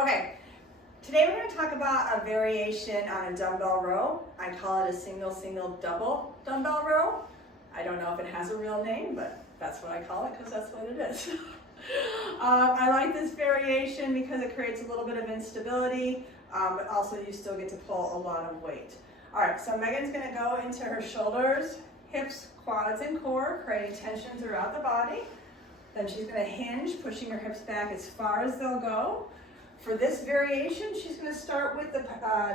Okay, today we're going to talk about a variation on a dumbbell row. I call it a single, double dumbbell row. I don't know if it has a real name, but that's what I call it because that's what it is. I like this variation because it creates a little bit of instability, but also you still get to pull a lot of weight. All right, so Megan's going to go into her shoulders, hips, quads, and core, creating tension throughout the body. Then she's going to hinge, pushing her hips back as far as they'll go. For this variation, she's going to start with the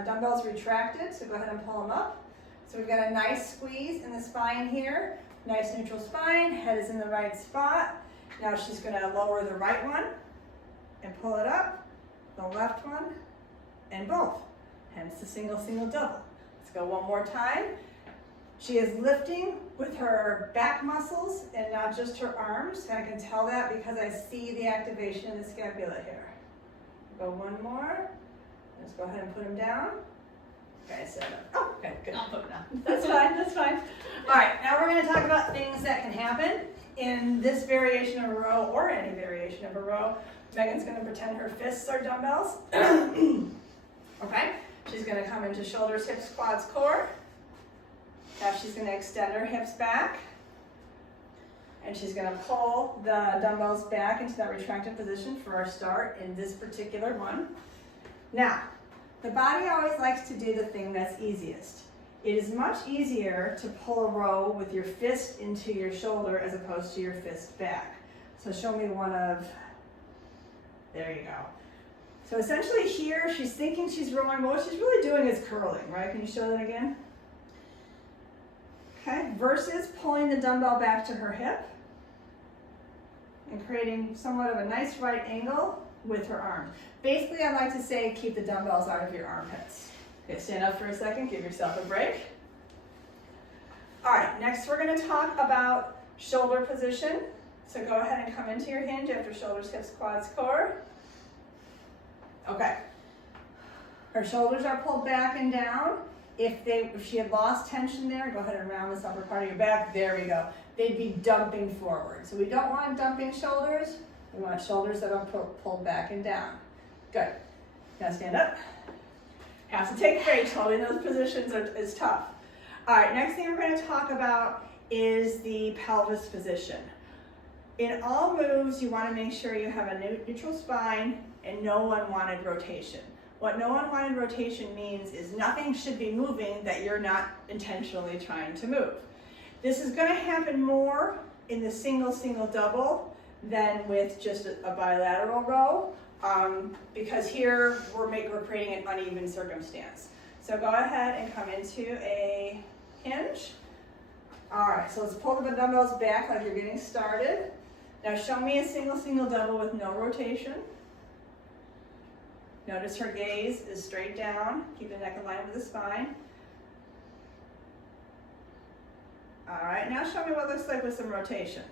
dumbbells retracted, so go ahead and pull them up. So we've got a nice squeeze in the spine here, nice neutral spine, head is in the right spot. Now she's going to lower the right one and pull it up, the left one, and both. Hence the single, double. Let's go one more time. She is lifting with her back muscles and not just her arms. And I can tell that because I see the activation in the scapula here. Go one more. Let's go ahead and put them down. Okay, so, oh, okay, good. I'll put it down. That's fine, that's fine. All right, now we're going to talk about things that can happen in this variation of a row or any variation of a row. Megan's going to pretend her fists are dumbbells. Okay, she's going to come into shoulders, hips, quads, core. Now she's going to extend her hips back. And she's going to pull the dumbbells back into that retracted position for our start in this particular one. Now, the body always likes to do the thing that's easiest. It is much easier to pull a row with your fist into your shoulder as opposed to your fist back. So show me one of, there you go. So essentially here, she's thinking she's rowing, but what she's really doing is curling, right? Can you show that again? Okay, versus pulling the dumbbell back to her hip and creating somewhat of a nice right angle with her arms. Basically, I like to say keep the dumbbells out of your armpits. Okay, stand up for a second, give yourself a break. All right, next we're going to talk about shoulder position. So go ahead and come into your hinge after shoulders, hips, quads, core. Okay. Her shoulders are pulled back and down. If she had lost tension there, go ahead and round this upper part of your back. There we go. They'd be dumping forward. So we don't want dumping shoulders. We want shoulders that are pulled back and down. Good. Now stand up. Have to take breaks. Holding those positions is tough. All right, next thing we're going to talk about is the pelvis position. In all moves, you want to make sure you have a neutral spine and no unwanted rotation. What no unwanted rotation means is nothing should be moving that you're not intentionally trying to move. This is going to happen more in the single, double than with just a bilateral row because here we're creating an uneven circumstance. So go ahead and come into a hinge. All right, so let's pull the dumbbells back like you're getting started. Now show me a single, double with no rotation. Notice her gaze is straight down. Keep the neck aligned with the spine. All right, now show me what it looks like with some rotation.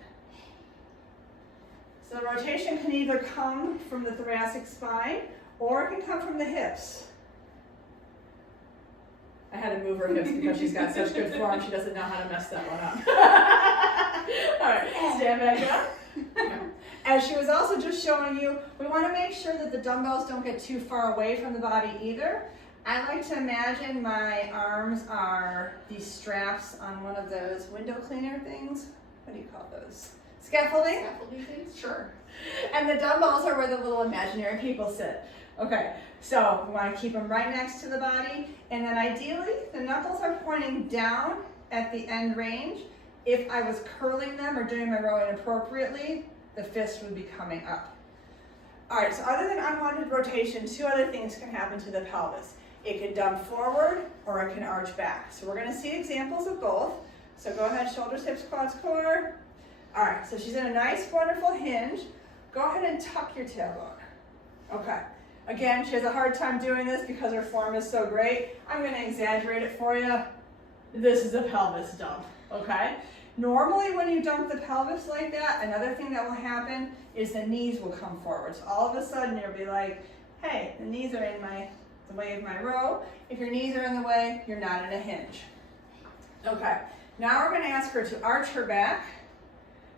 So the rotation can either come from the thoracic spine or it can come from the hips. I had to move her hips because she's got such good form, she doesn't know how to mess that one up. All right, stand back up. As she was also just showing you, we want to make sure that the dumbbells don't get too far away from the body either. I like to imagine my arms are these straps on one of those window cleaner things. What do you call those? Scaffolding? Scaffolding things? Sure. And the dumbbells are where the little imaginary people sit. Okay, so we want to keep them right next to the body. And then ideally, the knuckles are pointing down at the end range. If I was curling them or doing my row inappropriately, the fist would be coming up. All right, so other than unwanted rotation, two other things can happen to the pelvis. It can dump forward or it can arch back. So we're going to see examples of both. So go ahead, shoulders, hips, quads, core. All right, so she's in a nice, wonderful hinge. Go ahead and tuck your tailbone. Okay. Again, she has a hard time doing this because her form is so great. I'm going to exaggerate it for you. This is a pelvis dump, okay? Normally when you dump the pelvis like that, another thing that will happen is the knees will come forward. So all of a sudden you'll be like, hey, the knees are in the way of my row. If your knees are in the way, you're not in a hinge. Okay, now we're going to ask her to arch her back.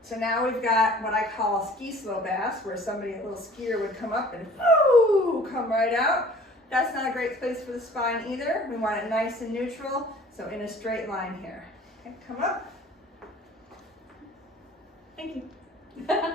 So now we've got what I call ski slow bass, where somebody, a little skier, would come up and whoo, come right out. That's not a great place for the spine either. We want it nice and neutral, so in a straight line here. Okay, come up. Thank you.